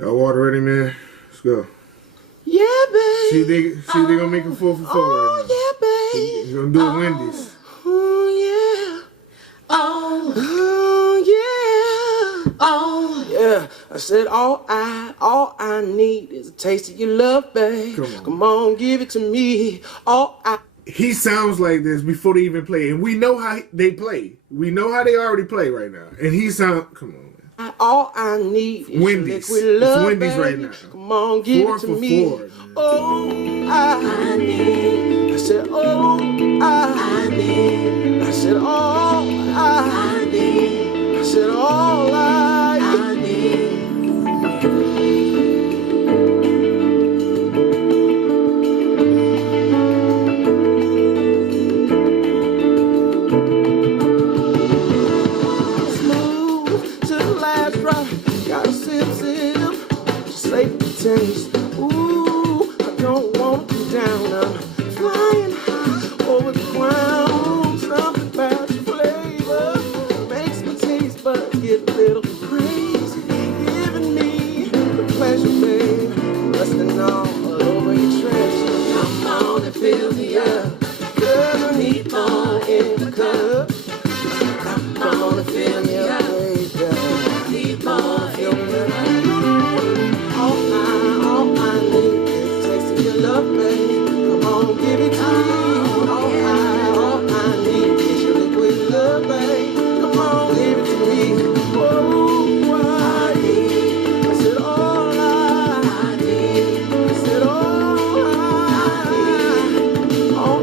Y'all water ready, man? Let's go. Yeah, babe. See, they gonna make a 4 for 4 right now. Yeah, babe. You're gonna do it Wendy's. Oh, yeah. Oh, yeah. Oh, yeah. I said all I need is a taste of your love, babe. Come on, give it to me. He sounds like this before they even play, and we know how they play. We know how they already play right now, and he sound. Come on, man. All I need is Wendy's. liquid love, it's Wendy's baby. right now. Come on, give 4 it to for me. 4, Oh, I need. I said, oh, I need. I said, all I need. I said, all I need. Smooth to the last drop. Gotta sip, just like the taste. Ooh, I don't want to come down. I'm flying high over the ground. Something about your flavor makes my taste buds get a little crazy. Giving me the pleasure, babe. Rusting all over your treasure. Come on and fill me up. Girl, I need more in the cup. Come on and fill me up, baby. I need more in the cup. All I need is a taste of your love, baby. Come on, give it to me. All I need is your liquid love, baby. Come on, give it to me. Oh, I need. I said all I need. I said all I need. All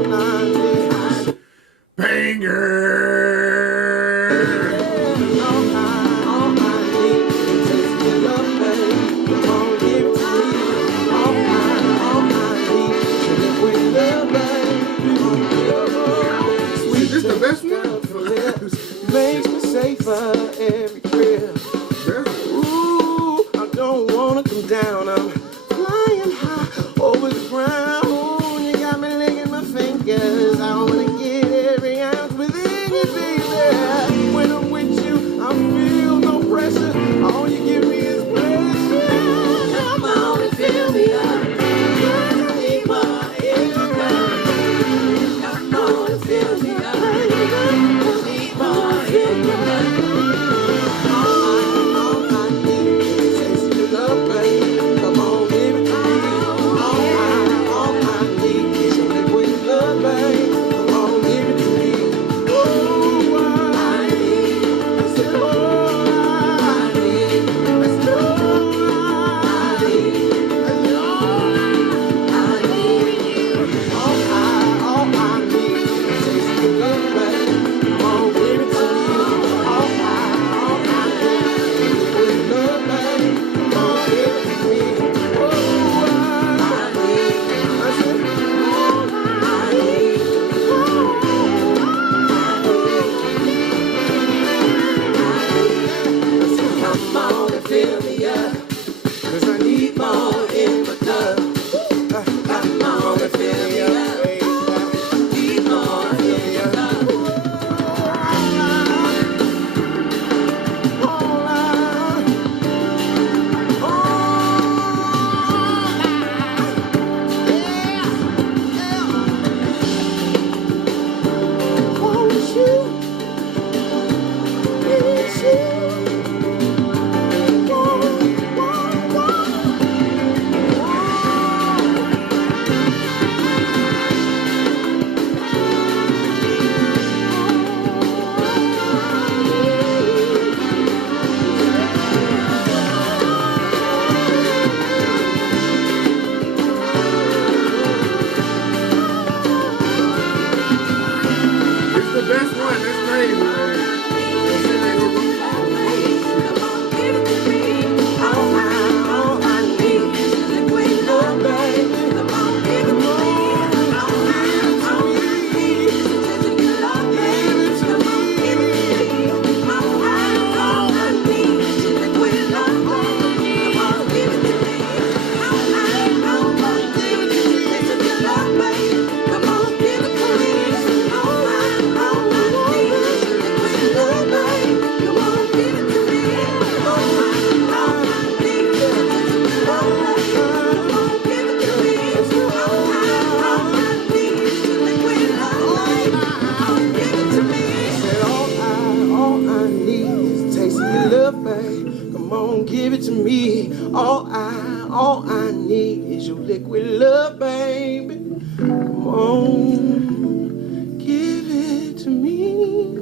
Come on, give it to me. All I need is your liquid love, baby. Come on, give it to me.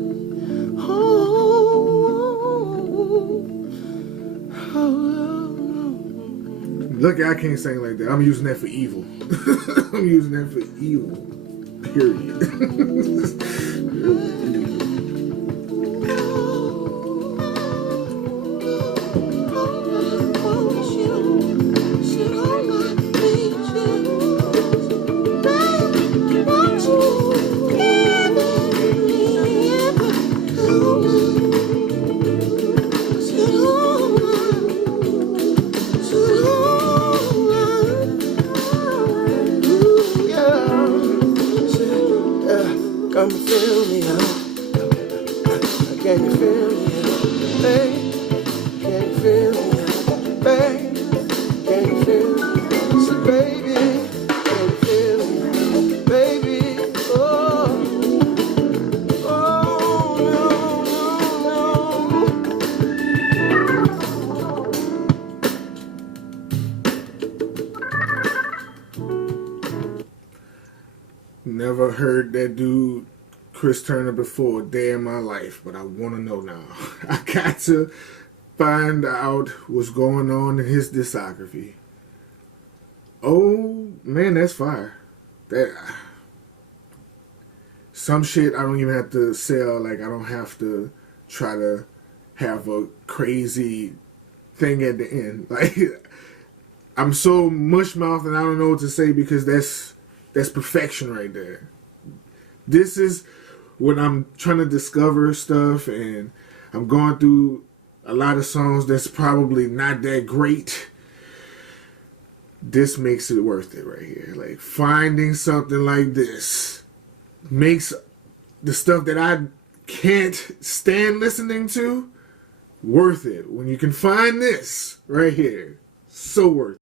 Look, I can't sing like that. I'm using that for evil. I'm using that for evil. Period. Come and fill me up. Can you feel me up, babe? Can you feel me up, babe? Can you feel me up, so baby? Can you feel me up, baby? Oh, Never heard that dude Chris Turner before a day in my life, but I want to know now. I got to find out what's going on in his discography. Oh man, that's fire. That some shit I don't even have to sell. Like, I don't have to try to have a crazy thing at the end. Like, I'm so mush mouthed and I don't know what to say, because that's perfection right there. This is when I'm trying to discover stuff and I'm going through a lot of songs that's probably not that great. This makes it worth it right here. Like, finding something like this makes the stuff that I can't stand listening to worth it. When you can find this right here, so worth it.